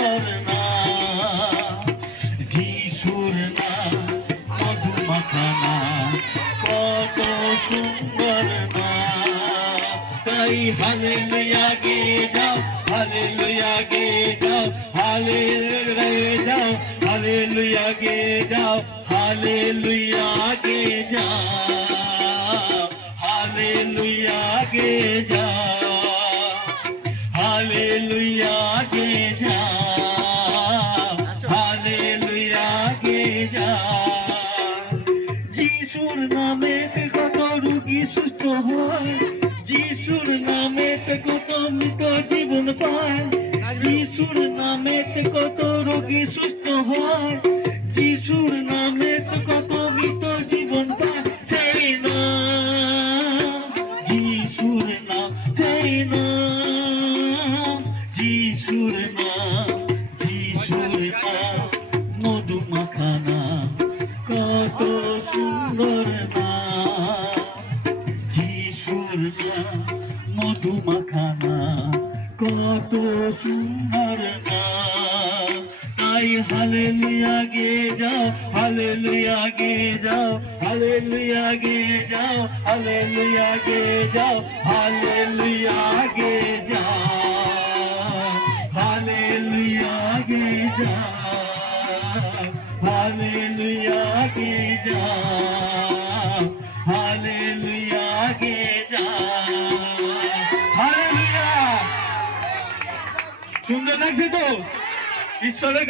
সুর না ভিসুর না মধুমাখানা, কত সুন্দর না তাই হালে লইয়া গে যাও হালে লইয়া গে যাও হালে রে যাও হালে লইয়া গে যাও হালে লইয়া গে যাও হালে লইয়া গে যাও Hallelujah. যিশুর নামে কত রুগী সুস্থ হয়, যিশুর নামে কত মৃত জীবন পায়, যিশুর নামে কত রোগী সুস্থ হয়, যিশুর নামে কত মৃত জীবন পায়। সেই নাম, যিশুর নাম, সেই নাম। মধুমাখানা, কত সুন্দর না তাই হালে লিয়া গে যাও হালে গে যাও হালে গে যাও হালে গে যাও হালে লিয়া গে যাও। হালে গে যাও हालेलुया के जा हालेलुया के जा हालेलुया सुंदर লাগছে তো ঈশ্বরের